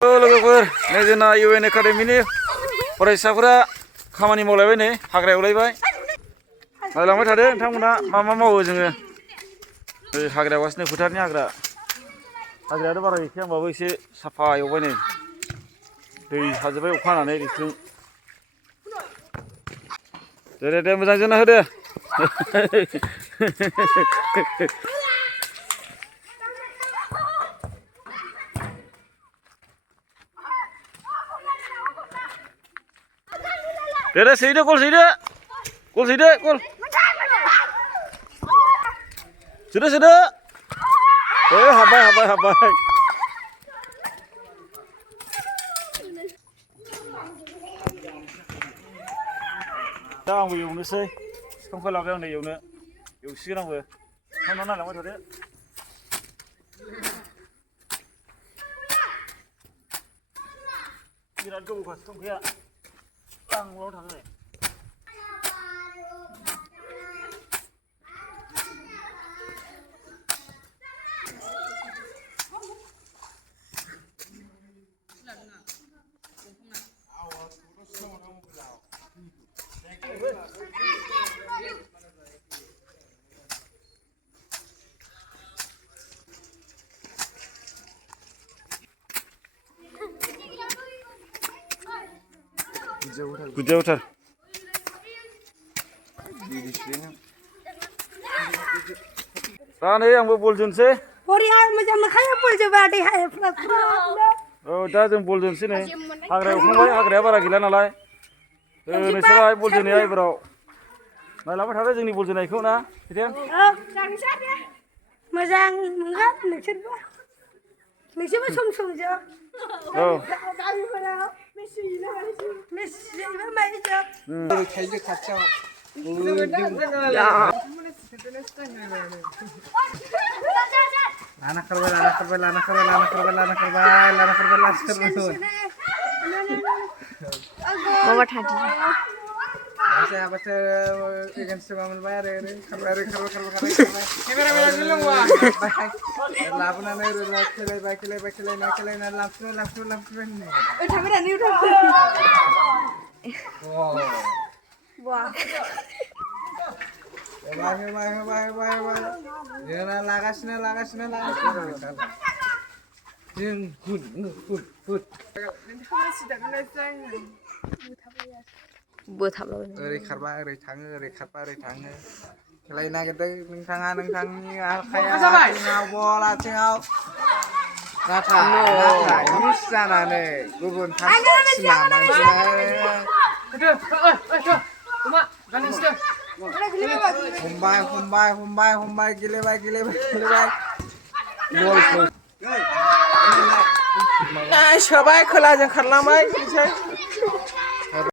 लोगोफोर नै जोंना UN एकाडेमिनि फरायसाफोरा खामानि मावलायबाय नै हाग्रा एवलायबाय नायलांबाय थादो नोंथांमोना मा मावो जोङो हाग्रा एवगासिनो फोथारनि हाग्रायाथ' बारा गैखाया होमबाबो एसे साफा एवबाय नै दै हाजोब्बाय अखा हानानै दैख्लुं दे मोजां जोंना होदो दे सोहैदो गल सोहैदो गल सोदो हाब्बाय दा आंबो एवनोसै बिफांखौ लाबाय आं नै एवसिगोन आंबो बिफांखौ नायलांबाय थादो बिराद गोबौखा बिफांखाया आंल' थाङो गुदियावथार दा नै आंबो बल जोनोसै औ दा जों बल जोनोसै नै हाग्रा एवखांबाय हाग्राया बारा गैला नालाय नोंसोरहाय बल जोनाया एबाराव नायलांबाय थादो जोंनि बल जोनायखौ ना मोजां मोनगोन नोंसोरबो सम जो औ थाइजौ खाथियाव लाना खारबाय माबा थादि ओरै खारबा ओरै थाङो खेलाय नागिरदों नोंथांनि आखाया आथिङाव बल आथिङाव नाथाय मिस जानानै गुबुन सिमा हमबाय गेलेबाय सोबाय खोलाजों खारलांबाय